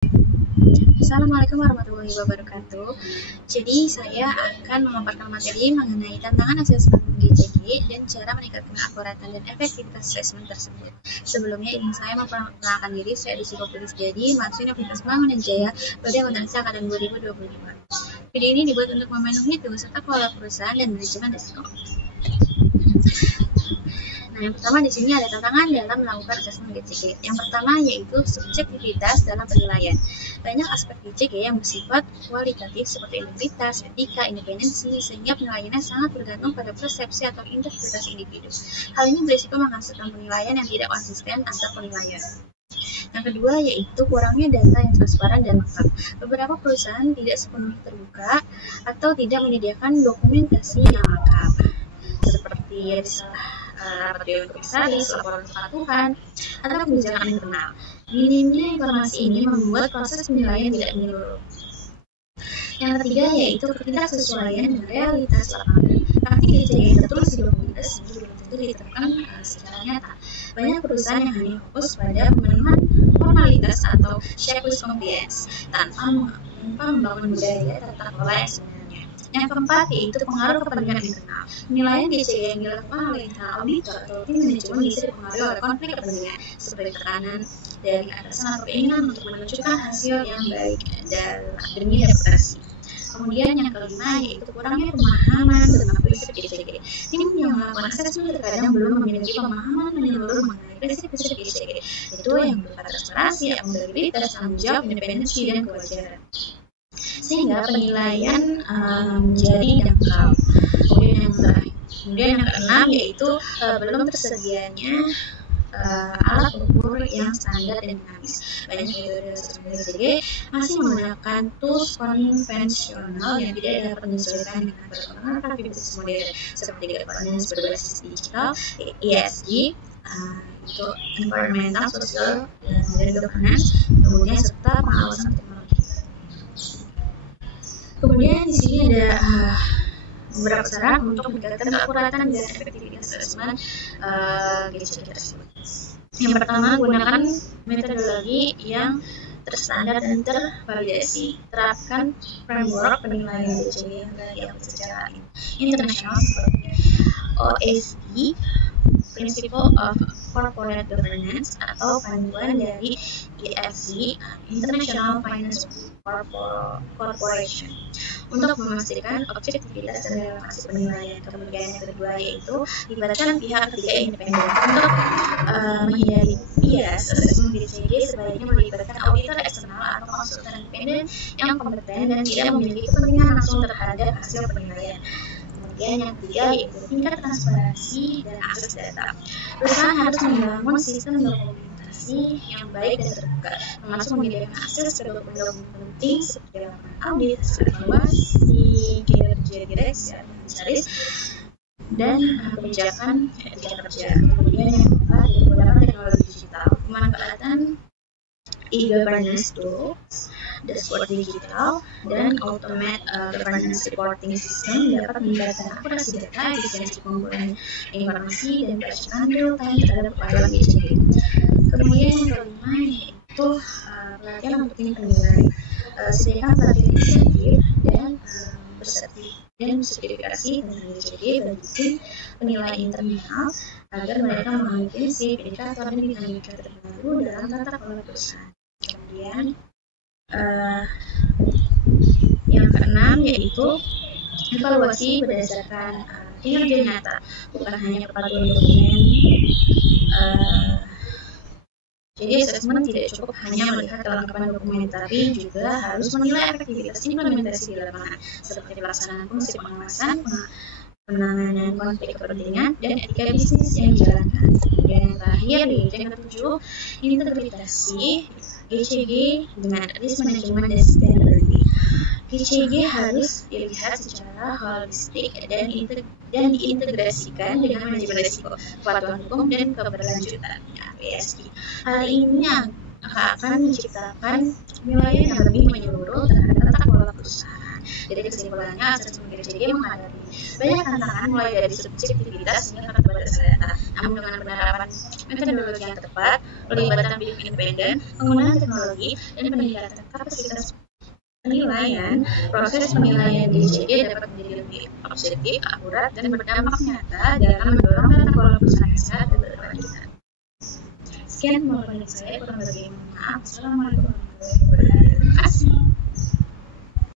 Assalamualaikum warahmatullahi wabarakatuh. Jadi saya akan memaparkan materi mengenai tantangan asesmen GCG dan cara meningkatkan akuratan dan efektivitas asesmen tersebut. Sebelumnya ingin saya memperkenalkan diri, saya Dusikopulis Jadi, mahasiswa Universitas Mangunjaya pada Akuntansi Angkatan 2025. Video ini dibuat untuk memenuhi tugas serta kelola perusahaan dan manajemen risiko. Nah, yang pertama di sini ada tantangan dalam melakukan asesmen GCG. Yang pertama yaitu subjektivitas dalam penilaian. Banyak aspek GCG yang bersifat kualitatif seperti integritas, etika, independensi, sehingga penilaiannya sangat bergantung pada persepsi atau interpretasi individu. Hal ini berisiko menghasilkan penilaian yang tidak konsisten antar penilaian. Yang kedua yaitu kurangnya data yang transparan dan lengkap. Beberapa perusahaan tidak sepenuhnya terbuka atau tidak menyediakan dokumentasi yang lengkap, seperti rapat dewan komisaris, laporan kepatuhan, atau kebijakan internal. Minimnya informasi ini membuat proses penilaian tidak menyeluruh. Yang ketiga yaitu ketidaksesuaian dengan realitas lapangan. Praktik GCG yang tertulis di dokumentasi belum tentu diterapkan secara nyata. Banyak perusahaan yang hanya fokus pada pemenuhan formalitas atau checklist compliance tanpa membangun budaya tata kelola yang sebenarnya. Yang keempat yaitu pengaruh kepentingan internal. Penilaian GCG yang dilakukan oleh internal auditor atau tim manajemen bisa dipengaruhi oleh konflik kepentingan seperti tekanan dari atasan atau keinginan untuk menunjukkan hasil yang baik demi reputasi. Kemudian yang kelima yaitu kurangnya pemahaman tentang prinsip GCG. Tim yang melakukan asesmen terkadang belum memiliki pemahaman menyeluruh mengenai prinsip-prinsip GCG, yaitu yang berupa transparansi, akuntabilitas, tanggung jawab, independensi, dan kewajaran, sehingga penilaian menjadi dangkal. Kemudian yang keenam yaitu belum tersedianya alat ukur yang standar dan dinamis. Banyak metode asesmen GCG masih menggunakan tools konvensional yang tidak dapat menyesuaikan dengan perkembangan praktik bisnis modern seperti governance berbasis digital, ESG, itu environmental, social, dan governance, kemudian serta pengawasan teknologi. Kemudian di sini ada beberapa saran untuk meningkatkan akuratan dan efektivitas asesmen GCG tersebut. Yang pertama, gunakan metodologi yang terstandar dan tervalidasi. Terapkan framework penilaian GCG yang diakui secara internasional seperti OECD, Principle of Corporate Governance, atau panduan dari IFC, International Finance Corporation, untuk memastikan objektivitas dan relevansi penilaian. Kemudian yang kedua yaitu libatkan pihak ketiga independen. Untuk menghindari bias, asesmen GCG sebaiknya melibatkan auditor eksternal atau konsultan independen yang kompeten dan tidak memiliki kepentingan langsung terhadap hasil penilaian. Kemudian yang ketiga yaitu tingkat transparansi dan akses data. Perusahaan harus membangun sistem dokumentasi yang baik dan terbuka, termasuk menyediakan akses ke dokumen-dokumen penting seperti laporan audit, evaluasi, kinerja direksi atau komisaris, dan kebijakan etika kerja. Kemudian yang keempat yaitu menggunakan teknologi digital. Pemanfaatan e-governance tools, dashboard digital, dan automate governance reporting system dapat meningkatkan akurasi data, efisiensi pengumpulan informasi, dan pelacakan real time terhadap laporan GCG. Kemudian yang kelima yaitu pelatihan untuk tim penilai. Sediakan pelatihan insentif dan sertifikasi tentang GCG bagi tim penilai internal agar mereka memahami prinsip, indikator, dan dinamika terbaru dalam tata kelola perusahaan. Kemudian yang keenam yaitu evaluasi berdasarkan kinerja nyata, bukan hanya kepatuhan dokumen. Jadi asesmen tidak cukup hanya melihat kelengkapan dokumen, tapi juga harus menilai efektivitas implementasi di lapangan, seperti pelaksanaan fungsi pengawasan, penanganan konflik kepentingan, dan etika bisnis yang dijalankan. Dan yang terakhir yaitu yang ketujuh, integrasi GCG dengan risk management dan sustainability. GCG harus dilihat secara holistik dan diintegrasikan dengan manajemen risiko, kepatuhan hukum, dan keberlanjutan (ESG). Hal ini akan menciptakan penilaian yang lebih menyeluruh terhadap tata kelola perusahaan Jadi kesimpulannya asesmen GCG menghadapi banyak tantangan mulai dari subjektivitas hingga keterbatasan data. Namun dengan penerapan metodologi yang tepat, pelibatan bilik independen, penggunaan teknologi, dan peningkatan kapasitas penilaian, proses penilaian GCG dapat menjadi lebih objektif, akurat, dan berdampak nyata dalam mendorong tata kelola perusahaan yang sehat dan berkelanjutan. Sekian mohon saya, kurang lebih maaf. Assalamualaikum warahmatullahi wabarakatuh. Terima kasih.